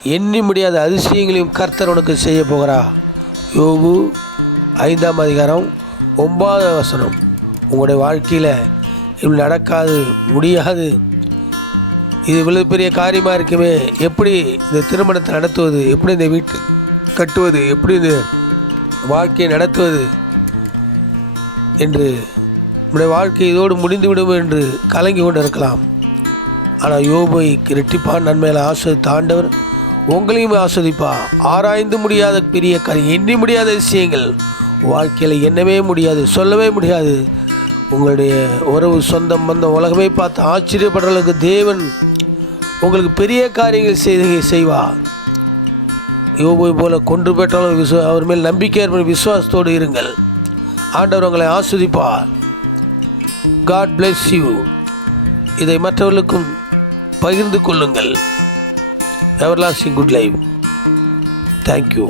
எண்ணி முடியாத அதிசயங்களையும் கர்த்தர் உனக்கு செய்ய போகிறா. யோபு 5ஆம் அதிகாரம் 9வது வசனம். உங்களுடைய வாழ்க்கையில் இப்படி நடக்காது, முடியாது, இது இவ்வளோ பெரிய காரியமாக இருக்குமே, எப்படி இந்த திருமணத்தை நடத்துவது, எப்படி இந்த வீட்டை கட்டுவது, எப்படி இந்த வாழ்க்கையை நடத்துவது என்று நம்முடைய வாழ்க்கை இதோடு முடிந்துவிடும் என்று கலங்கி கொண்டு இருக்கலாம். ஆனால் யோபை இரட்டிப்பான நன்மையில் ஆஸ்வதித்த ஆண்டவர் உங்களையும் ஆஸ்வதிப்பா. ஆராய்ந்து முடியாத பெரிய காரியம், எண்ணி முடியாத விஷயங்கள் வாழ்க்கையில் எண்ணவே முடியாது, சொல்லவே முடியாது. உங்களுடைய உறவு, சொந்தம், பந்தம், உலகமே பார்த்து ஆச்சரியப்படுறவர்களுக்கு தேவன் உங்களுக்கு பெரிய காரியங்கள் செய்வா. யோபை போல கொன்று பெற்றாலும் அவர் மேல் நம்பிக்கை ஏற்படும் விசுவாசத்தோடு இருங்கள். ஆண்டவர் உங்களை ஆஸ்வதிப்பார். God bless you. இதை மற்றவர்களுக்கும் பகிர்ந்து கொள்ளுங்கள். Everlasting good life. தேங்க்யூ.